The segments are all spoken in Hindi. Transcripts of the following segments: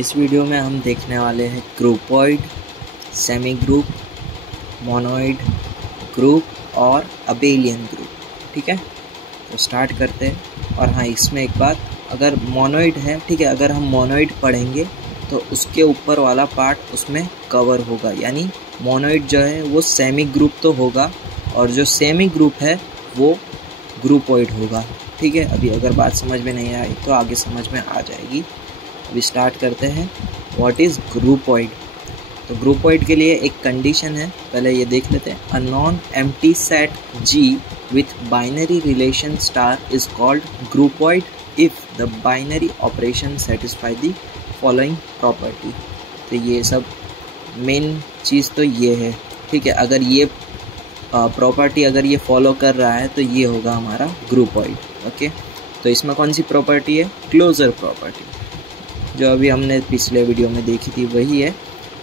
इस वीडियो में हम देखने वाले हैं ग्रुपॉइड, सेमी ग्रुप, मोनोइड ग्रुप और अबेलियन ग्रुप। ठीक है, तो स्टार्ट करते हैं। और हाँ, इसमें एक बात, अगर मोनोइड है, ठीक है, अगर हम मोनोइड पढ़ेंगे तो उसके ऊपर वाला पार्ट उसमें कवर होगा, यानी मोनोइड जो है वो सेमी ग्रुप तो होगा और जो सेमी ग्रुप है वो ग्रुपॉइड होगा। ठीक है, अभी अगर बात समझ में नहीं आई तो आगे समझ में आ जाएगी। अभी स्टार्ट करते हैं। What is groupoid? तो ग्रुपॉइड के लिए एक कंडीशन है, पहले ये देख लेते हैं। A non empty set G with binary relation star is called groupoid if the binary operation satisfy the following property। तो ये सब मेन चीज़ तो ये है। ठीक है, अगर ये प्रॉपर्टी अगर ये फॉलो कर रहा है तो ये होगा हमारा ग्रुपॉइड। ओके, तो इसमें कौन सी प्रॉपर्टी है? क्लोजर प्रॉपर्टी, जो अभी हमने पिछले वीडियो में देखी थी वही है।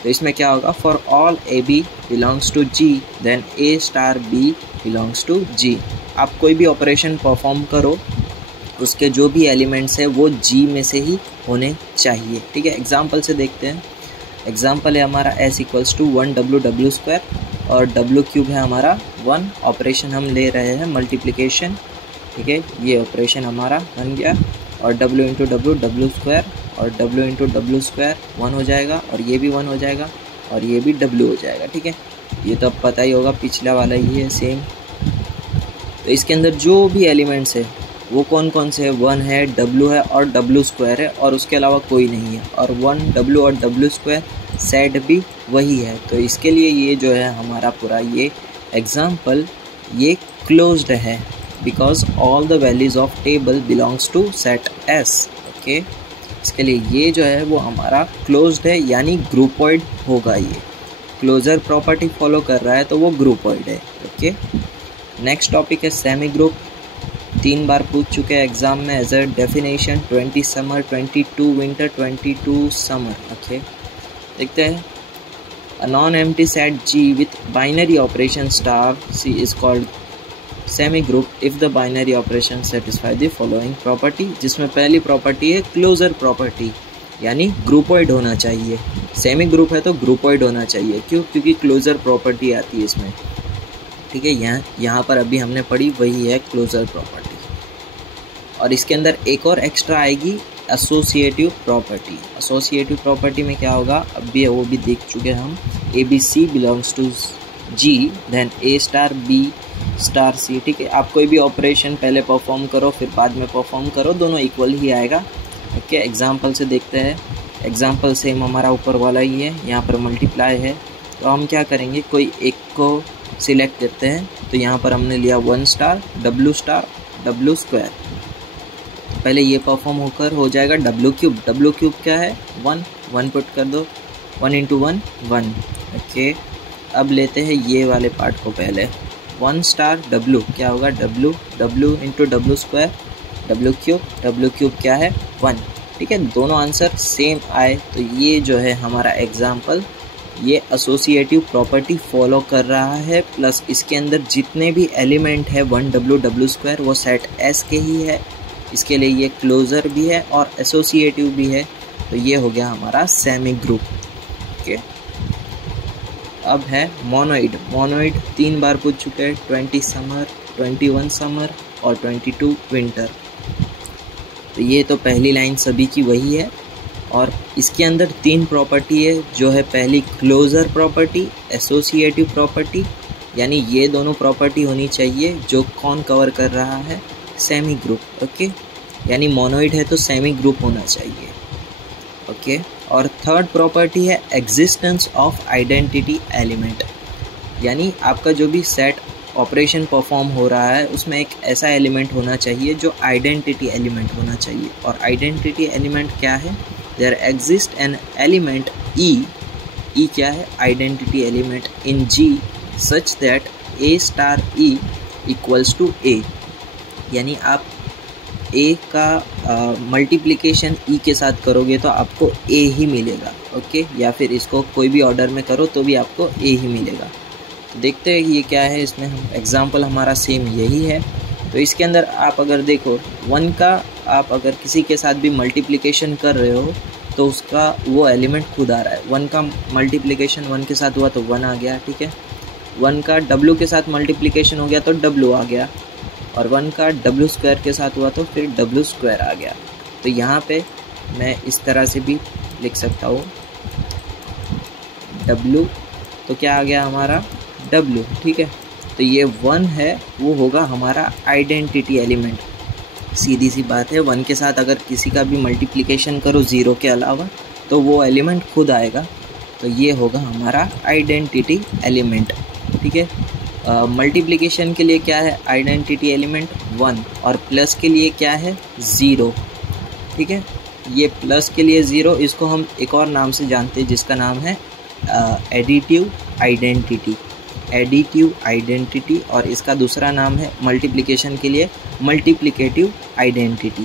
तो इसमें क्या होगा? For all A B belongs to G then A star B belongs to G. आप कोई भी ऑपरेशन परफॉर्म करो, उसके जो भी एलिमेंट्स है वो जी में से ही होने चाहिए। ठीक है, एग्जांपल से देखते हैं। एग्जांपल है हमारा s इक्वल्स टू 1 w² और w क्यूब है हमारा 1। ऑपरेशन हम ले रहे हैं मल्टीप्लिकेशन। ठीक है, ये ऑपरेशन हमारा बन गया और w इंटू w² और w इंटू w² 1 हो जाएगा और ये भी 1 हो जाएगा और ये भी w हो जाएगा। ठीक है, ये तो अब पता ही होगा, पिछला वाला ही है सेम। तो इसके अंदर जो भी एलिमेंट्स है वो कौन कौन से है? 1 है, w है और w² है और उसके अलावा कोई नहीं है। और 1 w और w² सेट भी वही है। तो इसके लिए ये जो है हमारा पूरा ये एग्जाम्पल ये क्लोज्ड है, because all the values of table belongs to set S। Okay, इसके लिए ये जो है वो हमारा क्लोज्ड है, यानी ग्रुपॉइड होगा। ये क्लोजर प्रॉपर्टी फॉलो कर रहा है तो वो ग्रुपॉइड है। ओके, नेक्स्ट टॉपिक है सेमी ग्रुप। 3 बार पूछ चुके हैं एग्जाम में as a definition, 20 summer, 22 winter, 22 summer. Okay, देखते हैं। A non empty set G with binary operation star C is called semi group if the binary operation satisfy the following property, जिसमें पहली प्रॉपर्टी है क्लोजर प्रॉपर्टी, यानी ग्रुपॉइड होना चाहिए। सेमी ग्रुप है तो ग्रुपॉइड होना चाहिए। क्यों? क्योंकि क्लोजर प्रॉपर्टी आती है इसमें। ठीक है, यहाँ पर अभी हमने पढ़ी वही है क्लोजर प्रॉपर्टी। और इसके अंदर एक और एक्स्ट्रा आएगी, एसोसिएटिव प्रॉपर्टी। एसोसिएटिव प्रॉपर्टी में क्या होगा? अभी वो भी देख चुके हैं हम। A B C belongs to G then A star B star C. ठीक है, आप कोई भी ऑपरेशन पहले परफॉर्म करो फिर बाद में परफॉर्म करो, दोनों इक्वल ही आएगा। ओके, एग्जांपल से देखते हैं। एग्जांपल सेम हमारा ऊपर वाला ही है, यहाँ पर मल्टीप्लाई है। तो हम क्या करेंगे, कोई एक को सिलेक्ट करते हैं। तो यहाँ पर हमने लिया 1 स्टार w²। पहले ये परफॉर्म होकर हो जाएगा w क्यूब। w क्यूब क्या है? 1 पुट कर दो, 1 इंटू 1 1। ओके, अब लेते हैं ये वाले पार्ट को पहले। 1 स्टार w क्या होगा? w into w² w cube क्या है? 1। ठीक है, दोनों आंसर सेम आए। तो ये जो है हमारा एग्जाम्पल, ये एसोसिएटिव प्रॉपर्टी फॉलो कर रहा है, प्लस इसके अंदर जितने भी एलिमेंट है 1 w² वो सेट S के ही है। इसके लिए ये क्लोजर भी है और एसोसिएटिव भी है। तो ये हो गया हमारा सेमी ग्रुप। ओके, अब है मोनोइड। मोनोइड 3 बार पूछ चुके हैं, 20 समर, 21 समर और 22 विंटर। तो ये तो पहली लाइन सभी की वही है। और इसके अंदर 3 प्रॉपर्टी है, जो है पहली क्लोजर प्रॉपर्टी, एसोसिएटिव प्रॉपर्टी, यानी ये दोनों प्रॉपर्टी होनी चाहिए। जो कौन कवर कर रहा है? Semi group. ओके, यानी मोनोइड है तो सेमी ग्रुप होना चाहिए। ओके, और थर्ड प्रॉपर्टी है एग्जिस्टेंस ऑफ आइडेंटिटी एलिमेंट, यानी आपका जो भी सेट ऑपरेशन परफॉर्म हो रहा है उसमें एक ऐसा एलिमेंट होना चाहिए जो आइडेंटिटी एलिमेंट होना चाहिए। और आइडेंटिटी एलिमेंट क्या है? There exist an element E क्या है? Identity element in G such that A star E equals to A, यानी आप ए का मल्टीप्लिकेशन ई के साथ करोगे तो आपको ए ही मिलेगा। ओके, या फिर इसको कोई भी ऑर्डर में करो तो भी आपको ए ही मिलेगा। तो देखते हैं ये क्या है। इसमें हम एग्जांपल हमारा सेम यही है। तो इसके अंदर आप अगर देखो 1 का आप अगर किसी के साथ भी मल्टीप्लिकेशन कर रहे हो तो उसका वो एलिमेंट खुद आ रहा है। 1 का मल्टीप्लिकेशन 1 के साथ हुआ तो 1 आ गया, ठीक है। 1 का W के साथ मल्टीप्लिकेशन हो गया तो W आ गया, और 1 का W स्क्वायर के साथ हुआ तो फिर W स्क्वायर आ गया। तो यहाँ पे मैं इस तरह से भी लिख सकता हूँ W, तो क्या आ गया हमारा W, ठीक है। तो ये 1 है, वो होगा हमारा आइडेंटिटी एलिमेंट। सीधी सी बात है, 1 के साथ अगर किसी का भी मल्टीप्लिकेशन करो 0 के अलावा तो वो एलिमेंट खुद आएगा। तो ये होगा हमारा आइडेंटिटी एलिमेंट, ठीक है। मल्टीप्लिकेशन के लिए क्या है आइडेंटिटी एलिमेंट 1, और प्लस के लिए क्या है 0, ठीक है। ये प्लस के लिए 0, इसको हम एक और नाम से जानते हैं जिसका नाम है एडिटिव आइडेंटिटी, एडिटिव आइडेंटिटी, और इसका दूसरा नाम है मल्टीप्लिकेशन के लिए मल्टीप्लिकेटिव आइडेंटिटी।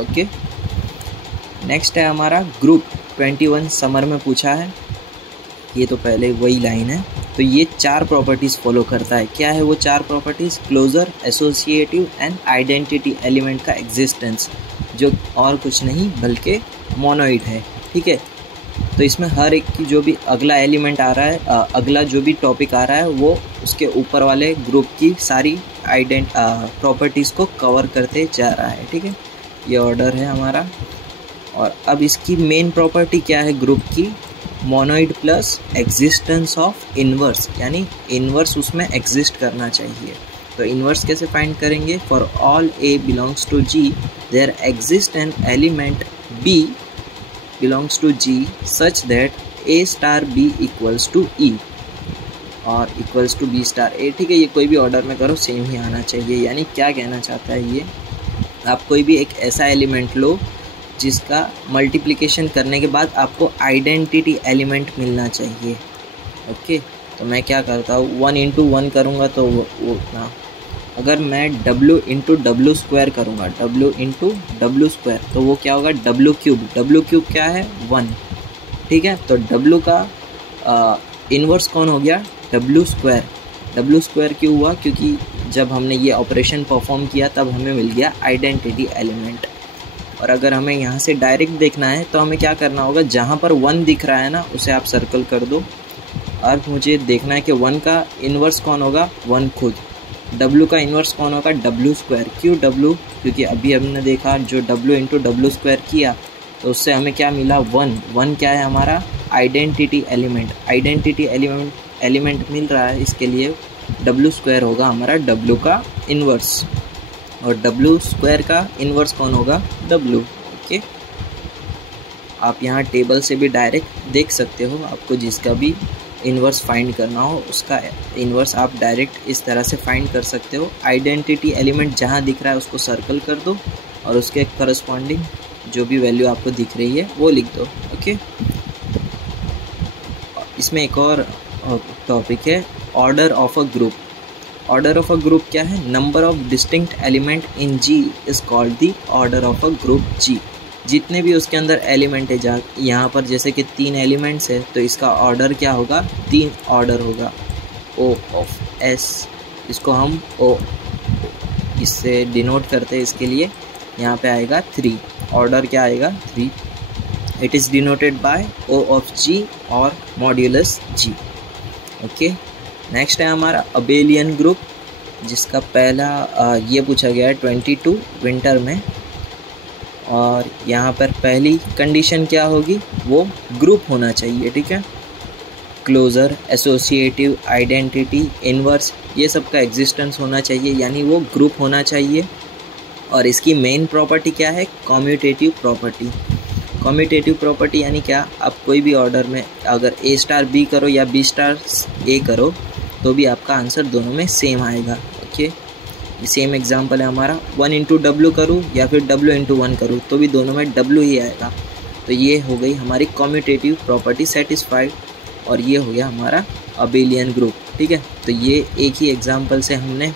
ओके, नेक्स्ट है हमारा ग्रुप 21 समर में पूछा है। ये तो पहले वही लाइन है। तो ये 4 प्रॉपर्टीज़ फॉलो करता है। क्या है वो 4 properties? Closure, associative and identity element का एग्जिस्टेंस, जो और कुछ नहीं बल्कि मोनोइड है, ठीक है। तो इसमें हर एक की जो भी अगला एलिमेंट आ रहा है, अगला जो भी टॉपिक आ रहा है, वो उसके ऊपर वाले ग्रुप की सारी प्रॉपर्टीज़ को कवर करते जा रहा है, ठीक है। ये ऑर्डर है हमारा। और अब इसकी मेन प्रॉपर्टी क्या है ग्रुप की? Monoid plus existence of inverse, यानी इन्वर्स उसमें एग्जिस्ट करना चाहिए। तो इन्वर्स कैसे फाइंड करेंगे? For all A belongs to G there exist an element B belongs to G such that A star B equals to E और equals to B star A, ठीक है। ये कोई भी ऑर्डर में करो सेम ही आना चाहिए। यानी क्या कहना चाहता है ये, आप कोई भी एक ऐसा एलिमेंट लो जिसका मल्टीप्लिकेशन करने के बाद आपको आइडेंटिटी एलिमेंट मिलना चाहिए। ओके, तो मैं क्या करता हूँ 1 इंटू 1 करूँगा तो वो ना, अगर मैं W इंटू W स्क्वायर करूँगा, W इंटू W स्क्वायर, तो वो क्या होगा W क्यूब। W क्यूब क्या है 1, ठीक है। तो W का इन्वर्स कौन हो गया? W square. W स्क्वायर क्यों हुआ? क्योंकि जब हमने ये ऑपरेशन परफॉर्म किया तब हमें मिल गया आइडेंटिटी एलिमेंट। और अगर हमें यहाँ से डायरेक्ट देखना है तो हमें क्या करना होगा, जहाँ पर 1 दिख रहा है ना उसे आप सर्कल कर दो। और मुझे देखना है कि 1 का इन्वर्स कौन होगा? 1 खुद। W का इन्वर्स कौन होगा? W square. क्यों W? क्योंकि अभी हमने देखा जो W इंटू W स्क्वायर किया तो उससे हमें क्या मिला 1। 1 क्या है हमारा? Identity element. आइडेंटिटी एलिमेंट मिल रहा है, इसके लिए W स्क्वायर होगा हमारा W का इन्वर्स, और W स्क्वायर का इन्वर्स कौन होगा? W। ओके, आप यहाँ टेबल से भी डायरेक्ट देख सकते हो। आपको जिसका भी इन्वर्स फाइंड करना हो उसका इन्वर्स आप डायरेक्ट इस तरह से फाइंड कर सकते हो। आइडेंटिटी एलिमेंट जहाँ दिख रहा है उसको सर्कल कर दो और उसके करस्पॉन्डिंग जो भी वैल्यू आपको दिख रही है वो लिख दो। ओके, इसमें एक और टॉपिक है order of a group. Order of a group क्या है? Number of distinct element in G is called the order of a group G। जितने भी उसके अंदर एलिमेंट है, यहाँ पर जैसे कि 3 एलिमेंट्स है तो इसका ऑर्डर क्या होगा? 3 ऑर्डर होगा। O ऑफ S, इसको हम O इससे डिनोट करते हैं, इसके लिए यहाँ पे आएगा 3। ऑर्डर क्या आएगा? 3। It is denoted by O of G और मॉड्यूलस G। ओके, नेक्स्ट है हमारा अबेलियन ग्रुप, जिसका पहला ये पूछा गया है 22 विंटर में। और यहाँ पर पहली कंडीशन क्या होगी? वो ग्रुप होना चाहिए, ठीक है। क्लोजर, एसोसिएटिव, आइडेंटिटी, इन्वर्स, ये सब का एग्जिस्टेंस होना चाहिए, यानी वो ग्रुप होना चाहिए। और इसकी मेन प्रॉपर्टी क्या है? Commutative property. कम्यूटेटिव प्रॉपर्टी यानी क्या? आप कोई भी ऑर्डर में अगर A स्टार B करो या B स्टार A करो तो भी आपका आंसर दोनों में सेम आएगा। ओके, सेम एग्जांपल है हमारा। 1 इंटू W करूँ या फिर W इंटू 1 करूँ तो भी दोनों में W ही आएगा। तो ये हो गई हमारी कम्यूटेटिव प्रॉपर्टी सेटिस्फाइड, और ये हो गया हमारा अबेलियन ग्रुप, ठीक है। तो ये एक ही एग्जांपल से हमने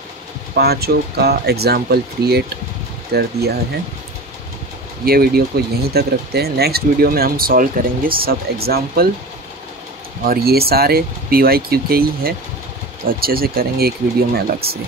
5 का एग्जांपल क्रिएट कर दिया है। ये वीडियो को यहीं तक रखते हैं। नेक्स्ट वीडियो में हम सॉल्व करेंगे सब एग्जांपल, और ये सारे PYQ के ही है, तो अच्छे से करेंगे एक वीडियो में अलग से।